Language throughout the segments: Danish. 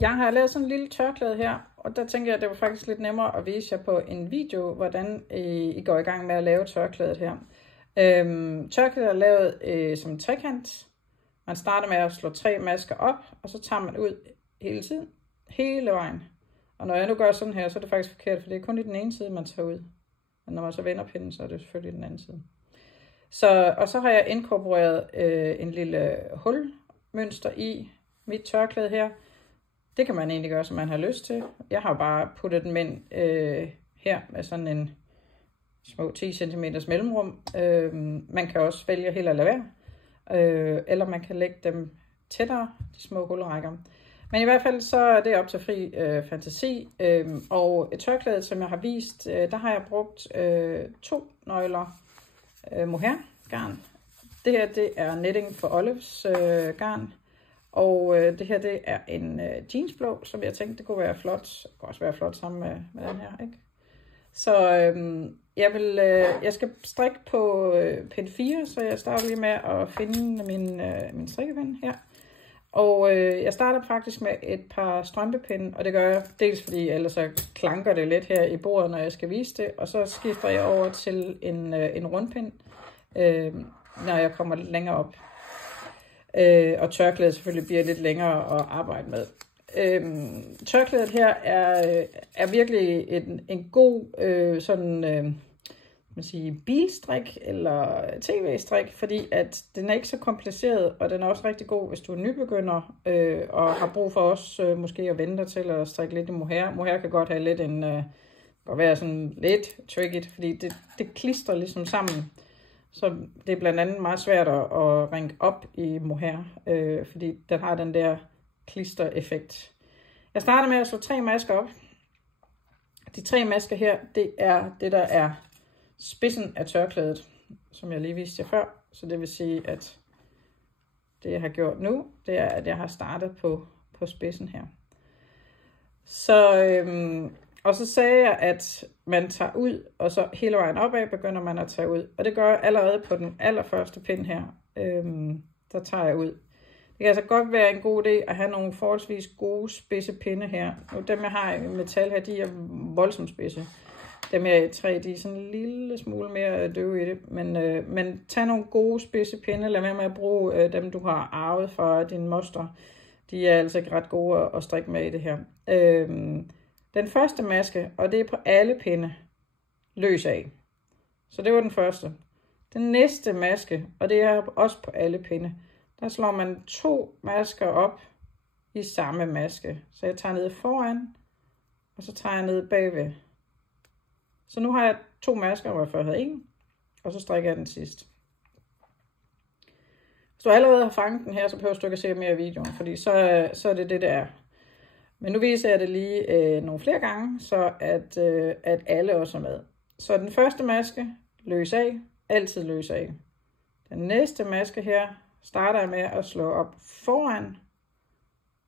Jeg har lavet sådan en lille tørklæde her, og der tænker jeg, at det var faktisk lidt nemmere at vise jer på en video, hvordan I går i gang med at lave tørklædet her. Tørklædet er lavet som en trekant. Man starter med at slå 3 masker op, og så tager man ud hele tiden, hele vejen. Og når jeg nu gør sådan her, så er det faktisk forkert, for det er kun i den ene side, man tager ud. Men når man så vender pinden, så er det selvfølgelig den anden side. Og så har jeg inkorporeret en lille hulmønster i mit tørklæde her. Det kan man egentlig gøre, som man har lyst til. Jeg har bare puttet dem ind her med sådan en små 10 cm mellemrum. Man kan også vælge helt at lade være. Eller man kan lægge dem tættere, de små hulrækker. Men i hvert fald så er det op til fri fantasi. Og et tørklæde, som jeg har vist, der har jeg brugt 2 nøgler mohair-garn. Det her, det er Knitting for Olives garn. Og det her, det er en jeansblå, som jeg tænkte, det kunne være flot. Det kunne også være flot sammen med den her, ikke? Så jeg skal strikke på pind 4, så jeg starter lige med at finde min strikkepind her. Og jeg starter faktisk med et par strømpepinde, og det gør jeg dels fordi ellers så klanker det lidt her i bordet, når jeg skal vise det. Og så skifter jeg over til en rundpind, når jeg kommer lidt længere op. Og tørklædet selvfølgelig bliver lidt længere at arbejde med. Tørklædet her er virkelig en god bilstrik eller tv-strik, fordi at den er ikke så kompliceret, og den er også rigtig god, hvis du er nybegynder og har brug for også måske at vente til at strikke lidt i mohair. Mohair kan godt have lidt godt være sådan lidt tricky, fordi det klistrer ligesom sammen. Så det er blandt andet meget svært at ringe op i mohair, fordi den har den der klister-effekt. Jeg starter med at slå 3 masker op. De 3 masker her, det er det, der er spidsen af tørklædet, som jeg lige viste jer før. Så det vil sige, at det jeg har gjort nu, det er, at jeg har startet på spidsen her. Og så sagde jeg, at man tager ud, og så hele vejen opad begynder man at tage ud. Og det gør jeg allerede på den allerførste pind her. Der tager jeg ud. Det kan altså godt være en god idé at have nogle forholdsvis gode spidse pinde her. Og dem jeg har i metal her, de er voldsomt spidse. Dem jeg i træ, de er sådan en lille smule mere døve i det. Men tag nogle gode spidse pinde. Lad være med at bruge dem, du har arvet fra din moster. De er altså ikke ret gode at strikke med i det her. Den første maske, og det er på alle pinde, løs af. Så det var den første. Den næste maske, og det er også på alle pinde, der slår man 2 masker op i samme maske. Så jeg tager ned foran, og så tager jeg ned bagved. Så nu har jeg 2 masker, hvor jeg før havde 1, og så strikker jeg den sidste. Hvis du allerede har fanget den her, så behøver du ikke at se mere i videoen, fordi så er det det, der er. Men nu viser jeg det lige nogle flere gange, så at alle også er med. Så den første maske, løs af, altid løs af. Den næste maske her, starter jeg med at slå op foran,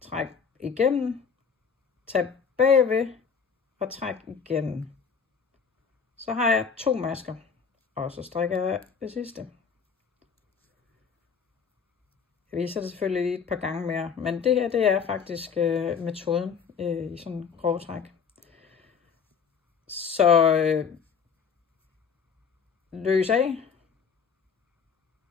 træk igennem, tag bagved og træk igennem. Så har jeg 2 masker, og så strikker jeg det sidste. Jeg viser det selvfølgelig lige et par gange mere, men det her, det er faktisk metoden i sådan grov træk. Så løs af,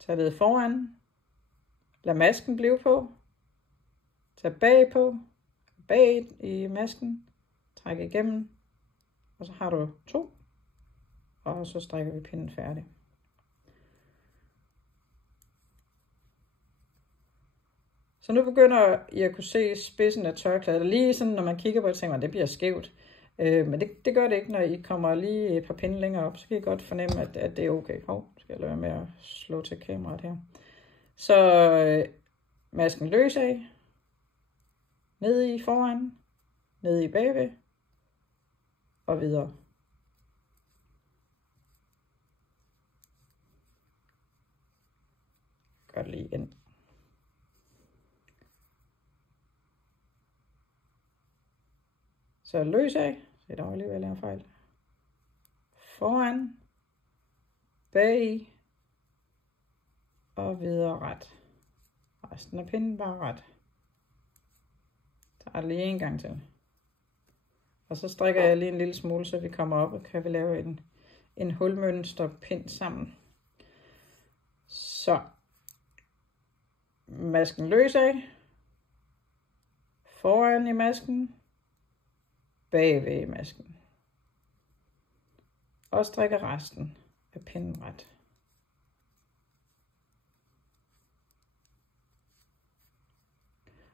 tag det foran, lad masken blive på, tag bagpå, bag i masken, træk igennem, og så har du 2, og så strikker vi pinden færdig. Så nu begynder I at kunne se spidsen af tørklædet. Lige sådan, når man kigger på det, tænker man, det bliver skævt. Men det gør det ikke, når I kommer lige et par pinde længere op. Så kan I godt fornemme, at det er okay. Skal jeg lade være med at slå til kameraet her. Så masken løs af. Ned i foran. Ned i bagved. Og videre. Gør det lige igen. Så løs af, så der var lige ved at lave en fejl. Foran, bag og videre ret. Resten af pinden bare ret. Tak. og lige en gang til. Og så strikker jeg lige en lille smule, så vi kommer op og kan vi lave en hulmønsterpind sammen. Så masken løs af, foran i masken, bagved i masken. Og strikker resten af pinden ret.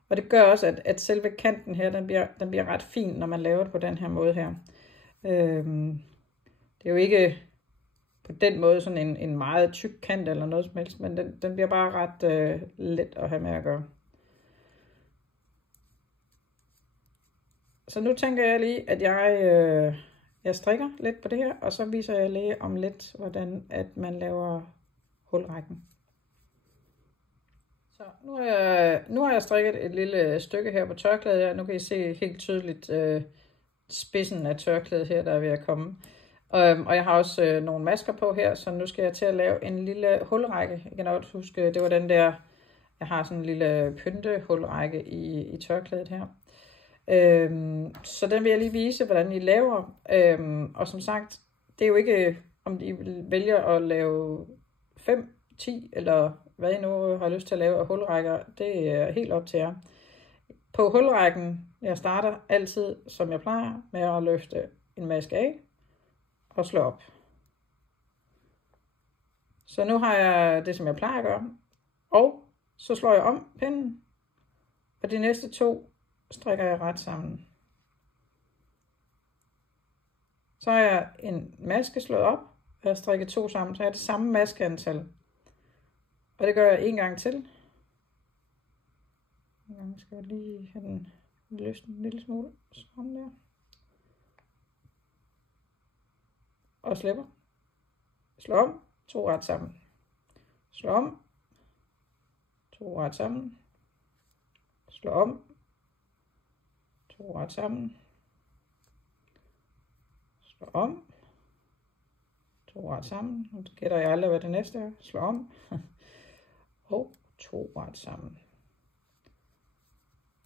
Og det gør også, at selve kanten her, den bliver ret fin, når man laver det på den her måde her. Det er jo ikke på den måde sådan en meget tyk kant eller noget som helst, men den bliver bare ret let at have med at gøre. Så nu tænker jeg lige, at jeg strikker lidt på det her, og så viser jeg lige om lidt, hvordan at man laver hulrækken. Så nu har jeg strikket et lille stykke her på tørklædet her. Nu kan I se helt tydeligt spidsen af tørklædet her, der er ved at komme. Og jeg har også nogle masker på her, så nu skal jeg til at lave en lille hulrække. Jeg kan nok huske, det var den der, jeg har sådan en lille pyntehulrække i tørklædet her. Så den vil jeg lige vise, hvordan I laver. Og som sagt, det er jo ikke, om I vælger at lave 5, 10 eller hvad I nu har lyst til at lave af hulrækker. Det er helt op til jer. På hulrækken, jeg starter altid, som jeg plejer, med at løfte en maske af og slå op. Så nu har jeg det, som jeg plejer at gøre. Og så slår jeg om pinden, og de næste 2 strikker jeg ret sammen. Så har jeg en maske slået op, og jeg strikker 2 sammen, så jeg har det samme maskeantal. Og det gør jeg en gang til. Jeg skal lige have den løsnet en lille smule. Sådan der. Og slipper. Slå om. 2 ret sammen. Slå om. 2 ret sammen. Slå om. 2 ret sammen. Slå om. 2 ret sammen. Nu gætter jeg aldrig, hvad det næste er. Slå om. Og 2 ret sammen.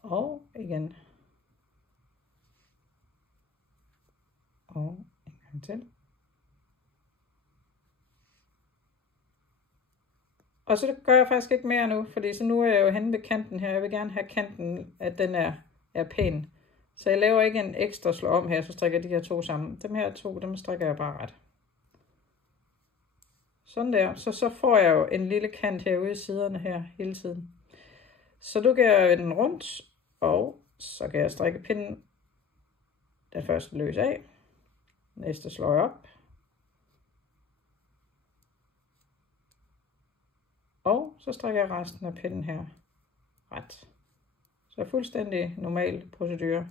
Og igen. Og en gang til. Og så gør jeg faktisk ikke mere nu, fordi så nu er jeg jo henne ved kanten her. Jeg vil gerne have kanten, at den er pæn. Så jeg laver ikke en ekstra slå om her, så strikker jeg de her 2 sammen. Dem her 2, dem strikker jeg bare ret. Sådan der. Så får jeg jo en lille kant herude i siderne her hele tiden. Så nu kan jeg vende den rundt, og så kan jeg strikke pinden den første løs af. Næste slår jeg op. Og så strikker jeg resten af pinden her ret. Så fuldstændig normal procedure.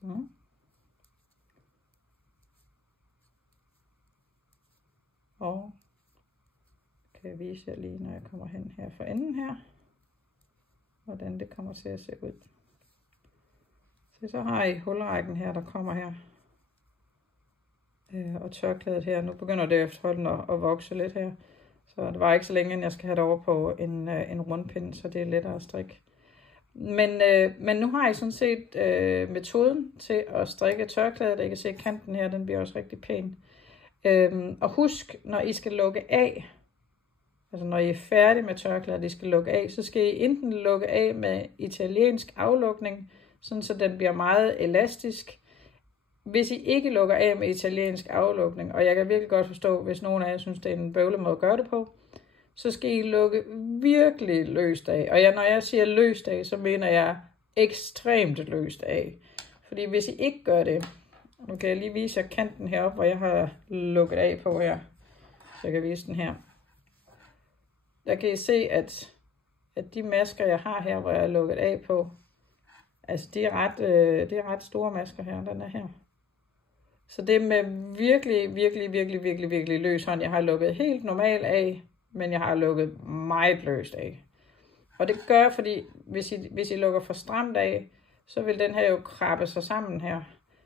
Så. Og kan jeg vise jer lige, når jeg kommer hen her for enden her, hvordan det kommer til at se ud. Så har I hulrækken her, der kommer her. Og tørklædet her. Nu begynder det efterhånden at vokse lidt her. Så det var ikke så længe, inden jeg skal have det over på en rundpind, så det er lettere at strikke. Men nu har I sådan set metoden til at strikke tørklædet. I kan se kanten her, den bliver også rigtig pæn. Og husk, når I skal lukke af, altså når I er færdige med tørklædet, I skal lukke af, så skal I enten lukke af med italiensk aflukning, sådan så den bliver meget elastisk. Hvis I ikke lukker af med italiensk aflukning, og jeg kan virkelig godt forstå, hvis nogen af jer synes, det er en bøvlet måde at gøre det på, så skal I lukke virkelig løst af. Og når jeg siger løst af, så mener jeg ekstremt løst af. Fordi hvis I ikke gør det, nu kan jeg lige vise jer kanten heroppe, hvor jeg har lukket af på her. Så jeg kan vise den her. Der kan I se, at de masker, jeg har her, hvor jeg er lukket af på, altså det er ret store masker her, den er her. Så det er med virkelig løs hånd. Jeg har lukket helt normalt af, men jeg har lukket meget løst af. Og det gør, fordi hvis I lukker for stramt af, så vil den her jo krabbe sig sammen her.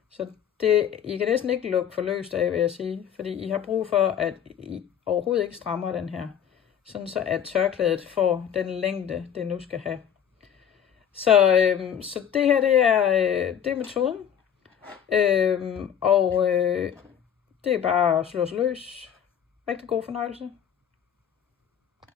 Så I kan næsten ikke lukke for løst af, vil jeg sige. Fordi I har brug for, at I overhovedet ikke strammer den her. Sådan så at tørklædet får den længde, det nu skal have. Så det her, det er metoden. Det er bare at slå sig løs. Rigtig god fornøjelse.